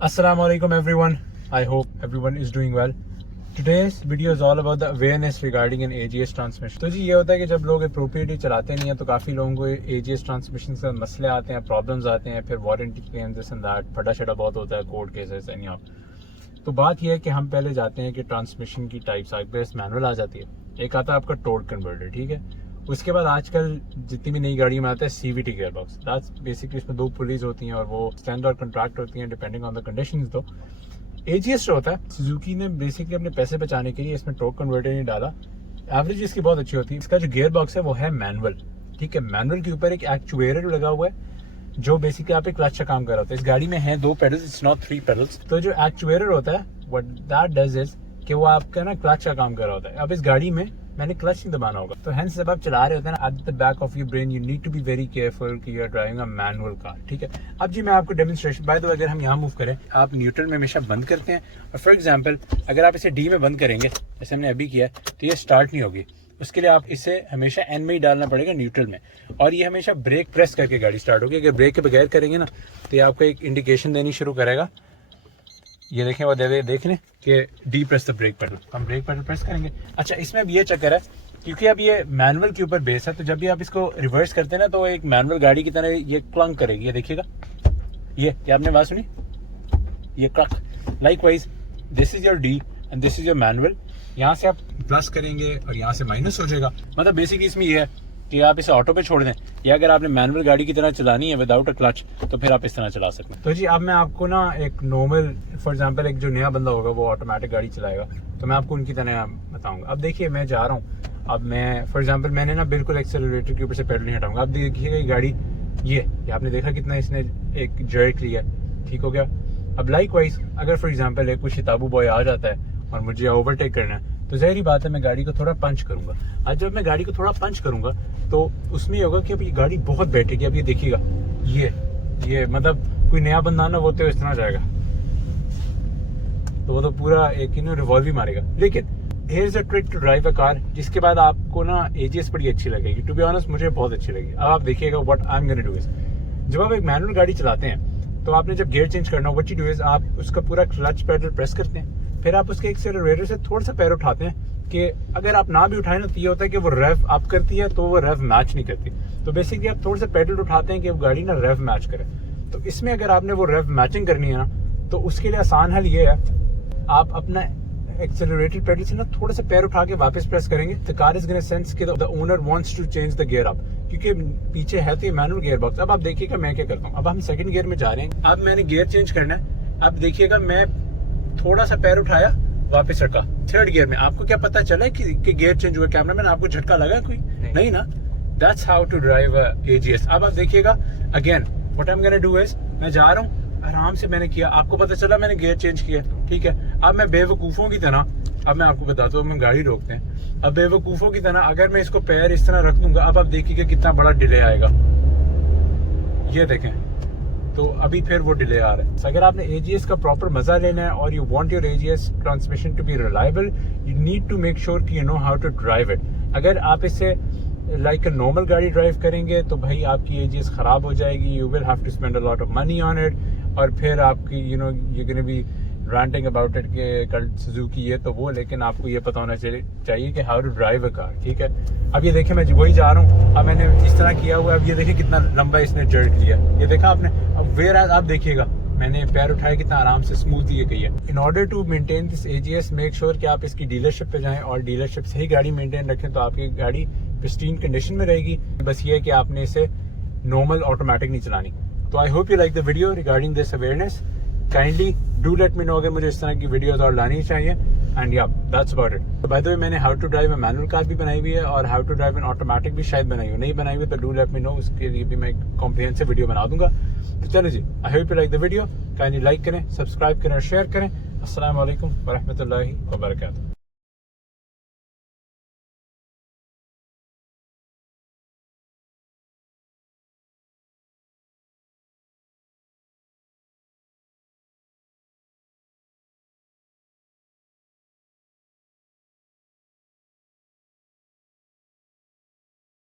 Assalamu alaikum everyone. I hope everyone is doing well. Today's video is all about the awareness regarding an AGS transmission. तो जी ये होता है कि जब लोग अप्रोप्रिएटली चलाते नहीं हैं तो काफ़ी लोगों को AGS ट्रांसमिशन से मसले आते हैं, प्रॉब्लम्स आते हैं, फिर warranty claim this and that, फटा शटा बहुत होता है, कोर्ट केसेस एंड यहाँ। तो बात यह है कि हम पहले जाते हैं कि ट्रांसमिशन की टाइप्स बेस मैनुअल आ जाती है, एक आता है आपका टॉर्क कन्वर्टर, ठीक है। उसके बाद आजकल जितनी भी नई गाड़ी में आता है CVT gear box, that's basically इसमें 2 पुलीज होती हैं और वो स्टैंड और कंट्रैक्ट होती हैं डिपेंडिंग ऑन द कंडीशंस। तो AGS जो होता है, सुजुकी ने बेसिकली अपने पैसे बचाने के लिए इसमें टॉर्क कन्वर्टर नहीं डाला। एवरेज इसकी बहुत अच्छी होती है। इसका जो गियर बॉक्स है वो है मैनुअल, ठीक है। मैनुअल के ऊपर एक एक्चुएटर लगा हुआ है जो बेसिकली आप एक क्लच का काम कर रहा होता है। इस गाड़ी में है 2 पेडल्स, इट्स नॉट 3 पेडल्स। तो जो एक्चुएटर होता है व्हाट दैट डज इज कि वो आपका ना क्लच का काम कर रहा होता है। अब इस गाड़ी में मैंने क्लच नहीं दबाना होगा, तो हेंस जब आप चला रहे होते हैं ना, at the back of your brain you need to be very careful कि you are driving a manual car, ठीक है। अब जी मैं आपको डेमोन्स्ट्रेशन, बाय द वे अगर हम यहाँ मूव करें, आप न्यूट्रल में हमेशा बंद करते हैं और फॉर एग्जांपल अगर आप इसे D में बंद करेंगे जैसे हमने अभी किया तो ये स्टार्ट नहीं होगी। उसके लिए आप इसे हमेशा N में ही डालना पड़ेगा, न्यूट्रल में, और ये हमेशा ब्रेक प्रेस करके गाड़ी स्टार्ट होगी। अगर ब्रेक के बगैर करेंगे ना तो ये आपको एक इंडिकेशन देनी शुरू करेगा। ये देखें वो देख लें कि D press the brake pedal, हम ब्रेक पेडल प्रेस करेंगे। अच्छा, इसमें अब ये चक्कर है क्योंकि अब ये मैनुअल के ऊपर बेस है, तो जब भी आप इसको रिवर्स करते हैं ना तो एक मैनुअल गाड़ी की तरह ये क्लंक करेगी। ये देखिएगा, ये आपने आवाज सुनी, ये clock. Likewise this is your D and this is your manual. यहाँ से आप प्लस करेंगे और यहाँ से माइनस हो जाएगा। मतलब बेसिकली इसमें ये है कि आप इसे ऑटो पे छोड़ दें, या अगर आपने मैनुअल गाड़ी की तरह चलानी है विदाउट अ क्लच तो फिर आप इस तरह चला सकते हैं। तो जी अब मैं आपको ना एक नॉर्मल, फॉर एग्जांपल एक जो नया बंदा होगा वो ऑटोमेटिक गाड़ी चलाएगा तो मैं आपको उनकी तरह बताऊंगा। अब देखिए मैं जा रहा हूँ, अब मैं फॉर एग्जांपल मैंने ना बिल्कुल एक्सेलरेटर के ऊपर से पेडल नहीं हटाऊंगा। अब देखिएगा ये गाड़ी, ये आपने देखा कितना इसने एक जर्क लिया, ठीक हो गया। अब लाइकवाइज अगर फॉर एग्जांपल एक कोई शिताबू बॉय आ जाता है और मुझे ओवरटेक करना है तो ज़ाहिर बात है मैं गाड़ी को थोड़ा पंच करूंगा। आज जब मैं गाड़ी को थोड़ा पंच करूंगा तो उसमें ये होगा कि अब ये गाड़ी बहुत बैठेगी। अब ये देखिएगा, ये मतलब कोई नया बंदा ना वो तो इस तरह जाएगा तो वो तो पूरा एक रिवॉल्व ही मारेगा। लेकिन here is a trick to drive a car, जिसके बाद आपको ना AGS बड़ी अच्छी लगेगी। टू बी ऑनेस्ट मुझे बहुत अच्छी लगी। अब आप देखिएगा what I am gonna do is, जब आप एक मैनुअल गाड़ी चलाते हैं तो आपने जब गियर चेंज करना हो, व्हाट यू डू इज आप उसका पूरा क्लच पेडल प्रेस करते हैं, फिर आप उसके एक्सेलरेटर से थोड़ा सा पैर उठाते हैं कि अगर आप ना भी उठाएं ना तो ये होता है कि वो रेव अप करती है तो वो रेव मैच नहीं करती। तो बेसिकली आप थोड़ा सा पेडल उठाते हैं कि वो गाड़ी ना रेव मैच करे। तो इसमें अगर आपने वो रेव मैचिंग करनी है ना तो उसके लिए आसान हल ये है, आप अपना एक्सेलरेटेड पेडल से ना थोड़ा सा पैर उठा के वापस प्रेस करेंगे। The car is gonna sense कि the owner wants to change the gear up, क्योंकि पीछे है तो ये मैनुअल गियर बॉक्स। अब आप देखिएगा मैं क्या करता हूँ, अब हम सेकंड गियर में जा रहे हैं, अब मैंने गियर चेंज करना है। अब देखिएगा मैं थोड़ा सा पैर उठाया, वापस रखा, थर्ड गियर में। आपको क्या पता चला कि गियर चेंज हुआ? कैमरा मैन आपको झटका लगा कोई? नहीं ना। That's how to drive AGS। अब आप देखिएगा again what I am gonna do is, मैं जा रहा हूँ आराम से, मैंने किया, आपको पता चला मैंने गियर चेंज किया, ठीक है। अब मैं बेवकूफों की तरह, अब मैं आपको बताता हूँ, मैं गाड़ी रोकते हैं, अब बेवकूफों की तरह अगर मैं इसको पैर इस तरह रख दूंगा, अब आप देखिएगा कितना बड़ा डिले आएगा। ये देखें, तो अभी फिर वो डिले आ रहा है। अगर आपने AGS का प्रॉपर मजा लेना है और you want your AGS transmission to be reliable, you need to make sure कि you know how to drive it. अगर आप इसे लाइक अ नॉर्मल गाड़ी ड्राइव करेंगे तो भाई आपकी AGS खराब हो जाएगी, you will have to spend a lot of money on it, और फिर आपकी you gonna be ranting about it कि कल सुजुकी ये तो वो, लेकिन आपको ये पता होना चाहिए कि how to drive a car, ठीक है। अब ये देखें मैं वही जा रहा हूँ, अब मैंने इस तरह किया हुआ है। अब ये देखें कितना लंबा इसने जर्क लिया, ये देखा आपने। अब वेयर आप देखिएगा मैंने पैर उठाया कितना आराम से स्मूथ ये गई है। In order to maintain this AGS make sure कि आप इसकी डीलरशिप पे जाएं और डीलरशिप से ही गाड़ी मेंटेन रखें तो आपकी गाड़ी प्रिस्टीन कंडीशन में रहेगी। बस ये है कि आपने इसे नॉर्मल ऑटोमेटिक नहीं चलानी। तो आई hope you like the video regarding this awareness. Kindly do let me know अगर मुझे इस तरह की वीडियोस और लानी चाहिए। एंड या दैट्स अबाउट इट। तो बाय द वे मैंने how to drive a manual car भी बनाई हुई है और how to drive an automatic भी शायद बनाई हुई, नहीं बनाई हुई तो डू लेट मी नो, उसके लिए भी मैं एक कॉम्प्रिहेंसिव वीडियो बना दूंगा। तो चलो जी, I hope you like the video, kindly like करें, सब्सक्राइब करें और शेयर करें। अस्सलाम वालेकुम व रहमतुल्लाहि व बरकातहू।